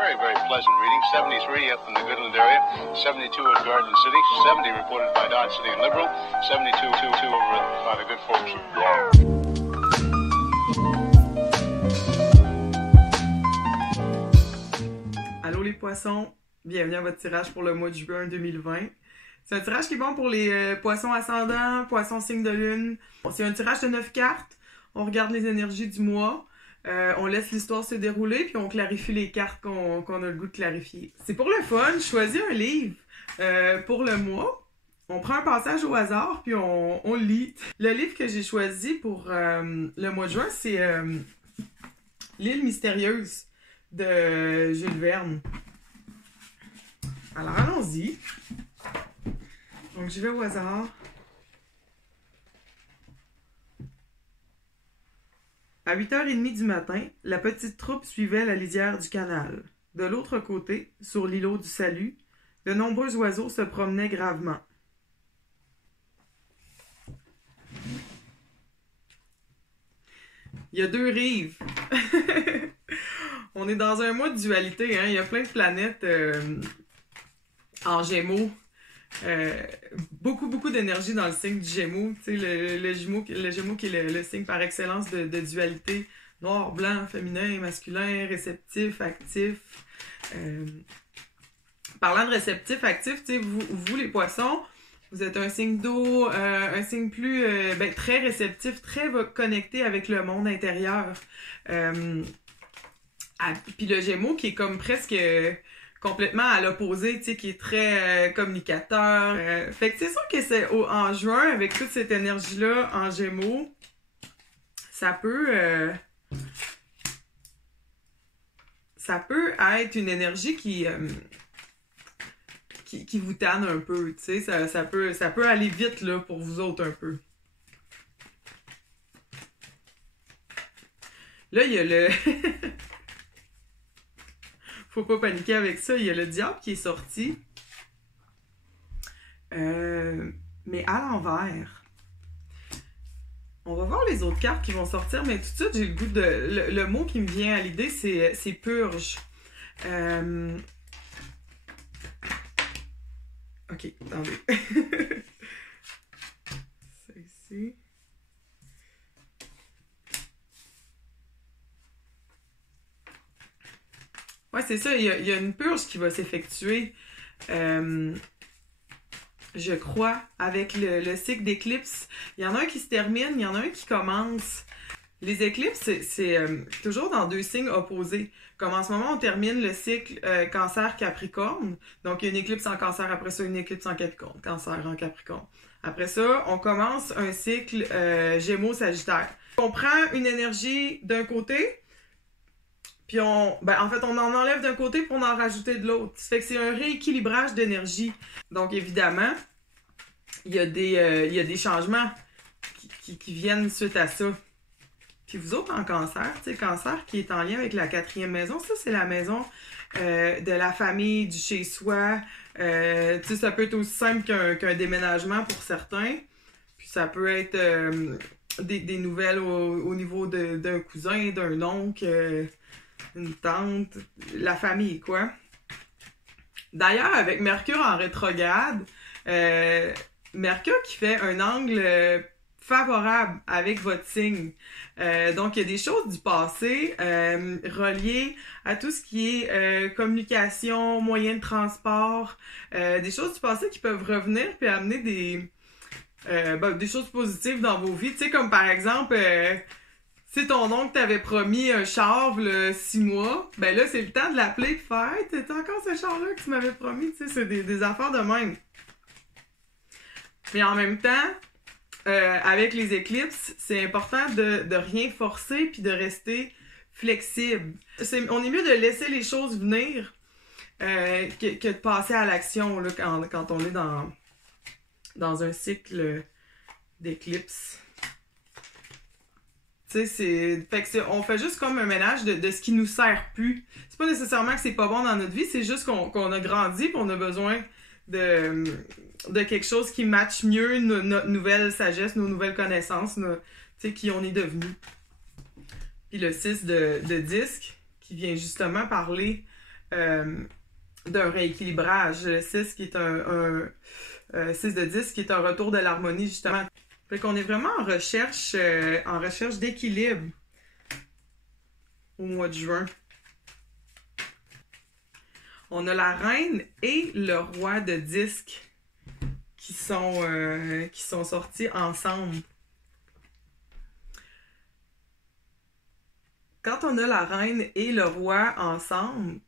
Very, very pleasant reading. 73 up in the Goodland area, 72 at Garden City, 70 reported by Dodge City and Liberal, 72 over by the good folks of Allô les poissons, bienvenue à votre tirage pour le mois de juin 2020. C'est un tirage qui est bon pour les poissons ascendants, poissons signe de lune. C'est un tirage de 9 cartes. On regarde les énergies du mois. On laisse l'histoire se dérouler, puis on clarifie les cartes qu'on a le goût de clarifier. C'est pour le fun, je choisis un livre pour le mois. On prend un passage au hasard, puis on lit. Le livre que j'ai choisi pour le mois de juin, c'est L'île mystérieuse de Jules Verne. Alors allons-y. Donc je vais au hasard. À 8h30 du matin, la petite troupe suivait la lisière du canal. De l'autre côté, sur l'îlot du Salut, de nombreux oiseaux se promenaient gravement. Il y a deux rives. On est dans un mois de dualité, hein? Il y a plein de planètes en Gémeaux. Beaucoup d'énergie dans le signe du Gémeaux. Tu sais, le Gémeaux qui est le signe par excellence de dualité. Noir, blanc, féminin, masculin, réceptif, actif. Parlant de réceptif, actif, tu sais, vous les poissons, vous êtes un signe d'eau, un signe plus très réceptif, très connecté avec le monde intérieur. Puis le Gémeaux qui est comme presque complètement à l'opposé, tu sais, qui est très communicateur. Fait que c'est sûr que c'est en juin, avec toute cette énergie-là en Gémeaux, ça peut être une énergie qui vous tanne un peu, tu sais, ça peut aller vite là pour vous autres un peu. Là, il y a le faut pas paniquer avec ça, il y a le diable qui est sorti. Mais à l'envers. On va voir les autres cartes qui vont sortir, mais tout de suite, j'ai le goût de... Le mot qui me vient à l'idée, c'est purge. Ok, attendez. C'est ici. Ouais, c'est ça, il y a une purge qui va s'effectuer, je crois, avec le cycle d'éclipse. Il y en a un qui se termine, il y en a un qui commence. Les éclipses, c'est toujours dans deux signes opposés. Comme en ce moment, on termine le cycle Cancer-Capricorne. Donc, il y a une éclipse en Cancer, après ça, une éclipse en Capricorne. Cancer en Capricorne. Après ça, on commence un cycle Gémeaux-Sagittaire. On prend une énergie d'un côté, puis en fait, on en enlève d'un côté pour en rajouter de l'autre. Ça fait que c'est un rééquilibrage d'énergie. Donc, évidemment, il y a des changements qui viennent suite à ça. Puis vous autres en Cancer, tu sais, Cancer qui est en lien avec la 4e maison, ça, c'est la maison de la famille, du chez-soi. Tu sais, ça peut être aussi simple qu'un déménagement pour certains. Puis ça peut être des nouvelles au niveau d'un cousin, d'un oncle, une tante, la famille, quoi. D'ailleurs, avec Mercure en rétrograde, Mercure qui fait un angle favorable avec votre signe. Donc, il y a des choses du passé reliées à tout ce qui est communication, moyens de transport, des choses du passé qui peuvent revenir puis amener des choses positives dans vos vies. Tu sais, comme par exemple... si ton oncle t'avait promis un char, 6 mois, ben là, c'est le temps de l'appeler et de faire « Hey, t'as encore ce char-là que tu m'avais promis? » Tu sais, c'est des affaires de même. Mais en même temps, avec les éclipses, c'est important de rien forcer puis de rester flexible. On est mieux de laisser les choses venir que de passer à l'action là, quand on est dans un cycle d'éclipse. Tu sais, on fait juste comme un ménage de ce qui nous sert plus. C'est pas nécessairement que c'est pas bon dans notre vie, c'est juste qu'on a grandi et on a besoin de quelque chose qui matche mieux notre nouvelle sagesse, nos nouvelles connaissances, tu sais, qui on est devenu. Puis le 6 de disque, qui vient justement parler d'un rééquilibrage. Le 6 qui est un 6 de 10 qui est un retour de l'harmonie, justement. Fait qu'on est vraiment en recherche d'équilibre au mois de juin. On a la reine et le roi de disques qui sont sortis ensemble. Quand on a la reine et le roi ensemble,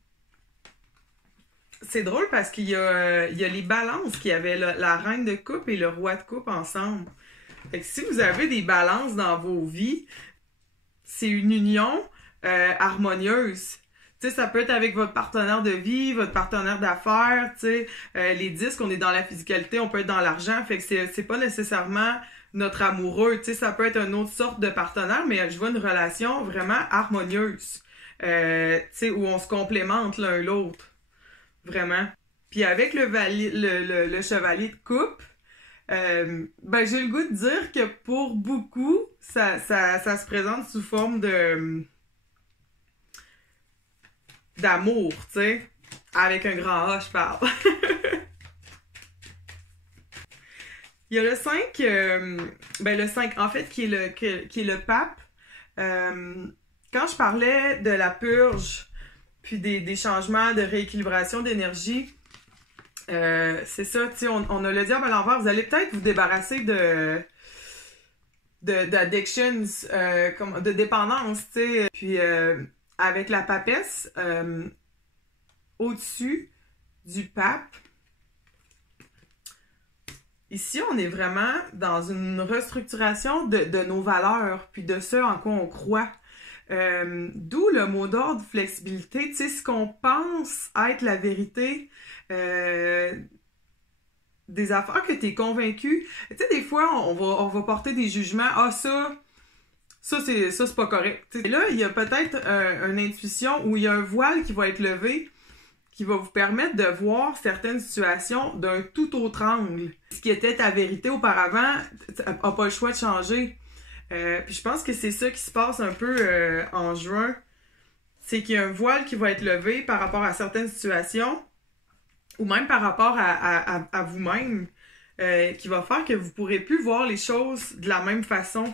c'est drôle parce qu'il y a les balances qui avaient la reine de coupe et le roi de coupe ensemble. Fait que si vous avez des balances dans vos vies, c'est une union harmonieuse. Tu sais, ça peut être avec votre partenaire de vie, votre partenaire d'affaires, tu sais. Les disques, on est dans la physicalité, on peut être dans l'argent, fait que c'est pas nécessairement notre amoureux, tu sais, ça peut être une autre sorte de partenaire, mais je vois une relation vraiment harmonieuse, tu sais, où on se complémente l'un l'autre, vraiment. Puis avec le chevalier de coupe, ben j'ai le goût de dire que pour beaucoup, ça se présente sous forme d'amour, tu sais, avec un grand A, je parle. Il y a le 5, le 5, en fait, qui est le pape. Quand je parlais de la purge, puis des changements de rééquilibration d'énergie, c'est ça, tu sais, on a le diable à l'envers. Vous allez peut-être vous débarrasser d'addictions, de dépendance, tu sais. Puis avec la papesse, au-dessus du pape, ici, on est vraiment dans une restructuration de nos valeurs, puis de ce en quoi on croit. D'où le mot d'ordre flexibilité, tu sais, ce qu'on pense être la vérité, des affaires que tu es convaincu. Tu sais, des fois, on va porter des jugements. Ah, ça c'est pas correct. Et là, il y a peut-être une intuition où il y a un voile qui va être levé qui va vous permettre de voir certaines situations d'un tout autre angle. Ce qui était ta vérité auparavant n'a pas le choix de changer. Puis je pense que c'est ça qui se passe un peu en juin. C'est qu'il y a un voile qui va être levé par rapport à certaines situations ou même par rapport à vous-même qui va faire que vous ne pourrez plus voir les choses de la même façon.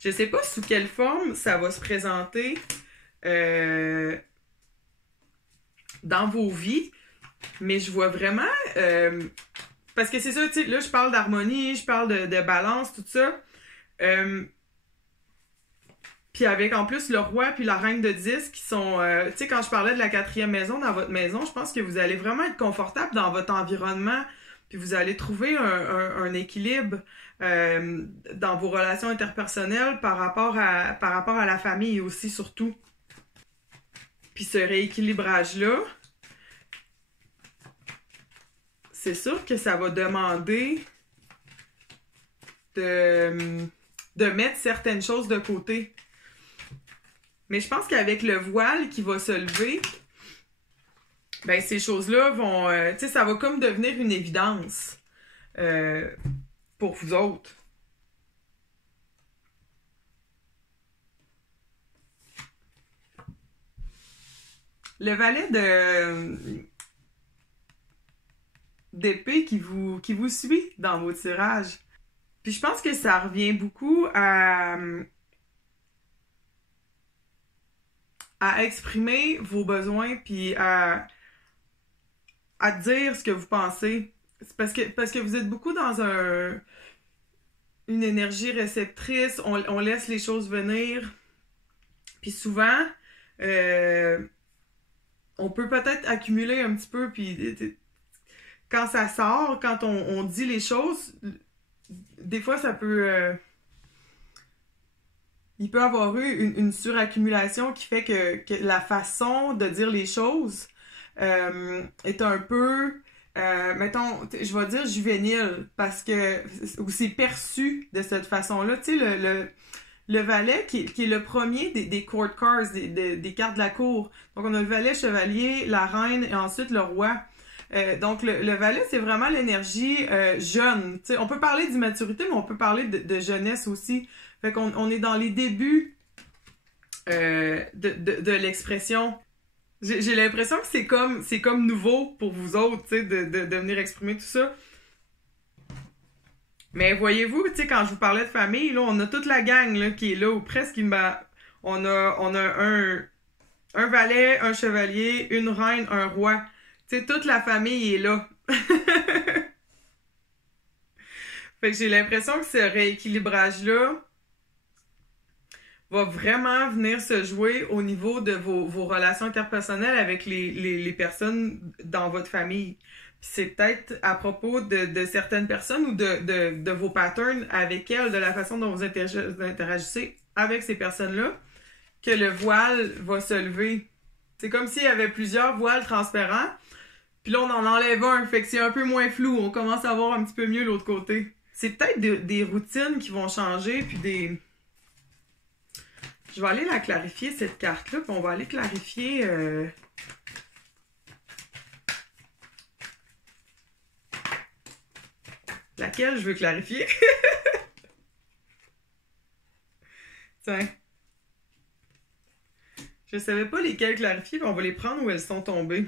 Je ne sais pas sous quelle forme ça va se présenter dans vos vies, mais je vois vraiment... parce que c'est ça, tu sais, là, je parle d'harmonie, je parle de balance, tout ça. Puis avec en plus le roi puis la reine de disques qui sont... tu sais, quand je parlais de la 4e maison dans votre maison, je pense que vous allez vraiment être confortable dans votre environnement, puis vous allez trouver un équilibre dans vos relations interpersonnelles par rapport à la famille aussi, surtout. Puis ce rééquilibrage-là, c'est sûr que ça va demander de mettre certaines choses de côté. Mais je pense qu'avec le voile qui va se lever, ben ces choses-là vont... tu sais, ça va comme devenir une évidence pour vous autres. Le valet d'épée qui vous suit dans vos tirages. Puis je pense que ça revient beaucoup à exprimer vos besoins puis à dire ce que vous pensez. C'est parce que vous êtes beaucoup dans une énergie réceptrice, on laisse les choses venir. Puis souvent, on peut peut-être accumuler un petit peu, puis quand ça sort, quand on dit les choses, des fois ça peut... il peut avoir eu une suraccumulation qui fait que la façon de dire les choses est un peu... mettons, je vais dire juvénile, parce que ou c'est perçu de cette façon-là. Tu sais, le valet qui est le premier des court cards, des cartes de la cour. Donc, on a le valet, chevalier, la reine et ensuite le roi. Donc, le valet, c'est vraiment l'énergie jeune. Tu sais, on peut parler d'immaturité, mais on peut parler de jeunesse aussi. Fait qu'on est dans les débuts de l'expression. J'ai l'impression que c'est comme nouveau pour vous autres, tu sais, de venir exprimer tout ça. Mais voyez-vous, tu sais, quand je vous parlais de famille, là, on a toute la gang là, qui est là, ou presque. On a un valet, un chevalier, une reine, un roi. Tu sais, toute la famille est là. Fait que j'ai l'impression que ce rééquilibrage-là va vraiment venir se jouer au niveau de vos relations interpersonnelles avec les personnes dans votre famille. Puis c'est peut-être à propos de certaines personnes ou de vos patterns avec elles, de la façon dont vous interagissez avec ces personnes-là, que le voile va se lever. C'est comme s'il y avait plusieurs voiles transparents, puis là on en enlève un, fait que c'est un peu moins flou, on commence à voir un petit peu mieux l'autre côté. C'est peut-être des routines qui vont changer, puis des... Je vais aller la clarifier, cette carte-là, puis on va aller clarifier... Laquelle je veux clarifier? Tiens. Je savais pas lesquelles clarifier, puis on va les prendre où elles sont tombées.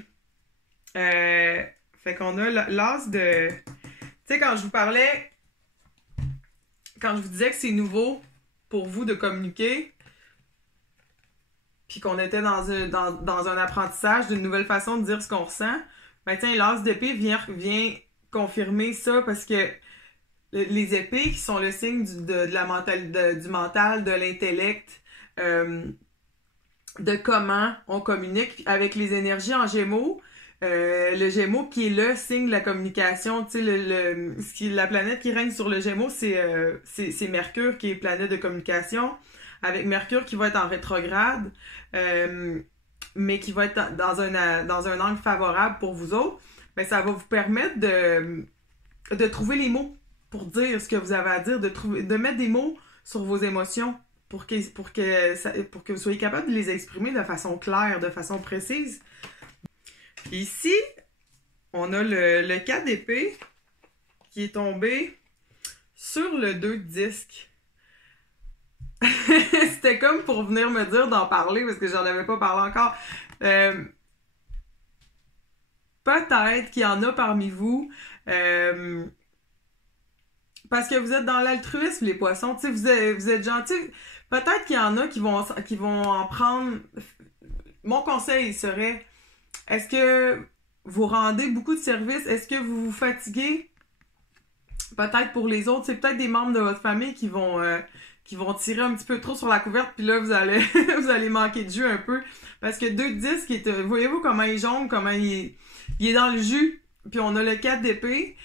Fait qu'on a l'as de... Tu sais, quand je vous parlais... Quand je vous disais que c'est nouveau pour vous de communiquer, puis qu'on était dans un apprentissage d'une nouvelle façon de dire ce qu'on ressent, ben tiens, l'as d'épée vient confirmer ça, parce que les épées qui sont le signe du mental, de l'intellect, de comment on communique avec les énergies en Gémeaux. Le Gémeaux qui est le signe de la communication, tu sais, la planète qui règne sur le Gémeaux, c'est Mercure qui est planète de communication, avec Mercure qui va être en rétrograde, mais qui va être dans un angle favorable pour vous autres. Ben, ça va vous permettre de trouver les mots pour dire ce que vous avez à dire, de mettre des mots sur vos émotions pour que vous soyez capable de les exprimer de façon claire, de façon précise. Ici, on a le 4 d'épée qui est tombé sur le 2 de disque. C'était comme pour venir me dire d'en parler parce que j'en avais pas parlé encore. Peut-être qu'il y en a parmi vous, parce que vous êtes dans l'altruisme, les poissons, tu sais, vous êtes gentils. Peut-être qu'il y en a qui vont en prendre... Mon conseil serait, est-ce que vous rendez beaucoup de services? Est-ce que vous vous fatiguez? Peut-être pour les autres, c'est peut-être des membres de votre famille qui vont tirer un petit peu trop sur la couverte, puis là, vous allez manquer de jus un peu. Parce que 2 de 10, voyez-vous comment il jongle, comment il est dans le jus. Puis on a le 4 d'épée,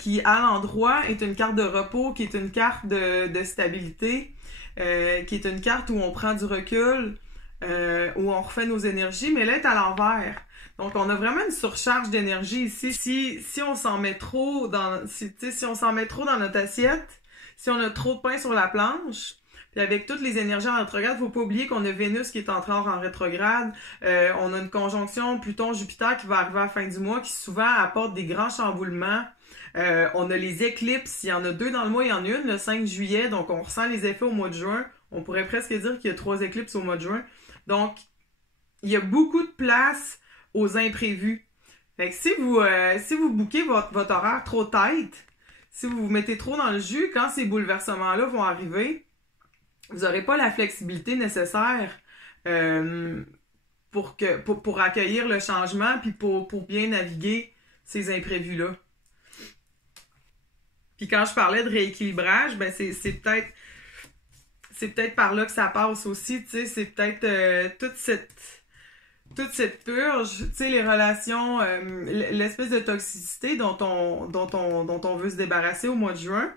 qui, à l'endroit, est une carte de repos, qui est une carte de stabilité, qui est une carte où on prend du recul, où on refait nos énergies, mais là, elle est à l'envers. Donc, on a vraiment une surcharge d'énergie ici. Si on s'en met trop si on s'en met trop dans notre assiette, si on a trop de pain sur la planche, puis avec toutes les énergies en rétrograde, faut pas oublier qu'on a Vénus qui est entrée en rétrograde, on a une conjonction Pluton-Jupiter qui va arriver à la fin du mois, qui souvent apporte des grands chamboulements. On a les éclipses, il y en a 2 dans le mois, il y en a une le 5 juillet, donc on ressent les effets au mois de juin. On pourrait presque dire qu'il y a 3 éclipses au mois de juin. Donc, il y a beaucoup de place aux imprévus. Fait que si vous bouquez votre horaire trop tight, si vous vous mettez trop dans le jus, quand ces bouleversements-là vont arriver, vous n'aurez pas la flexibilité nécessaire pour accueillir le changement puis pour bien naviguer ces imprévus-là. Puis quand je parlais de rééquilibrage, ben c'est peut-être par là que ça passe aussi, tu sais, c'est peut-être toute cette purge, tu sais, les relations, l'espèce de toxicité dont on veut se débarrasser au mois de juin,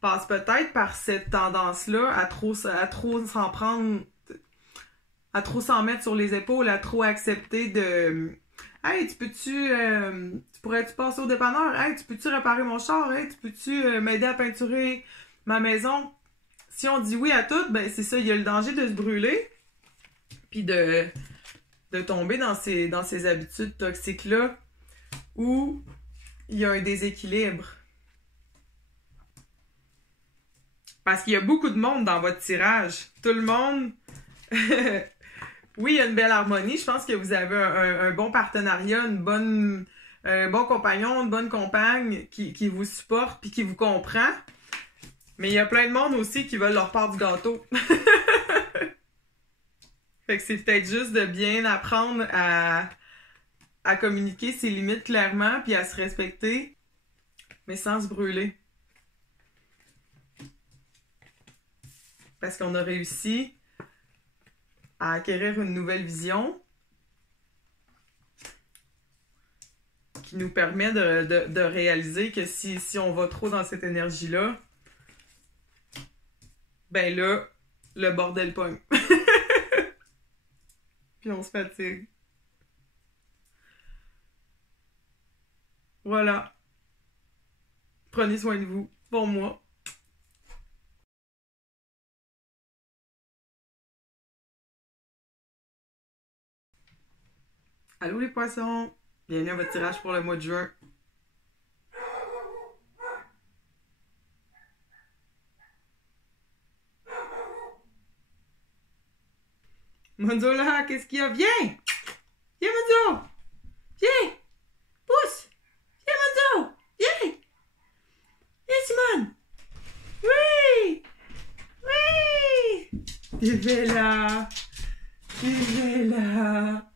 passe peut-être par cette tendance-là à trop s'en prendre, à trop s'en mettre sur les épaules, à trop accepter de « Hey, tu pourrais-tu passer au dépanneur? Hey, tu peux-tu réparer mon char? Hey, tu peux-tu m'aider à peinturer ma maison? » Si on dit oui à tout, ben c'est ça, il y a le danger de se brûler, puis de tomber dans ces habitudes toxiques-là où il y a un déséquilibre. Parce qu'il y a beaucoup de monde dans votre tirage. Tout le monde... oui, il y a une belle harmonie. Je pense que vous avez un bon partenariat, un bon compagnon, une bonne compagne qui vous supporte puis qui vous comprend. Mais il y a plein de monde aussi qui veulent leur part du gâteau. Fait que c'est peut-être juste de bien apprendre à communiquer ses limites clairement puis à se respecter, mais sans se brûler. Parce qu'on a réussi à acquérir une nouvelle vision qui nous permet de réaliser que si on va trop dans cette énergie-là, ben là, le bordel pogne. Puis on se fatigue. Voilà. Prenez soin de vous. Pour moi. Allô les poissons! Bienvenue à votre tirage pour le mois de juin. Monzo là, qu'est-ce qu'il y a? Viens! Viens Monzo! Viens! Pousse! Viens Monzo! Viens! Viens Simone! Oui! Oui! T'es belle là! T'es belle là!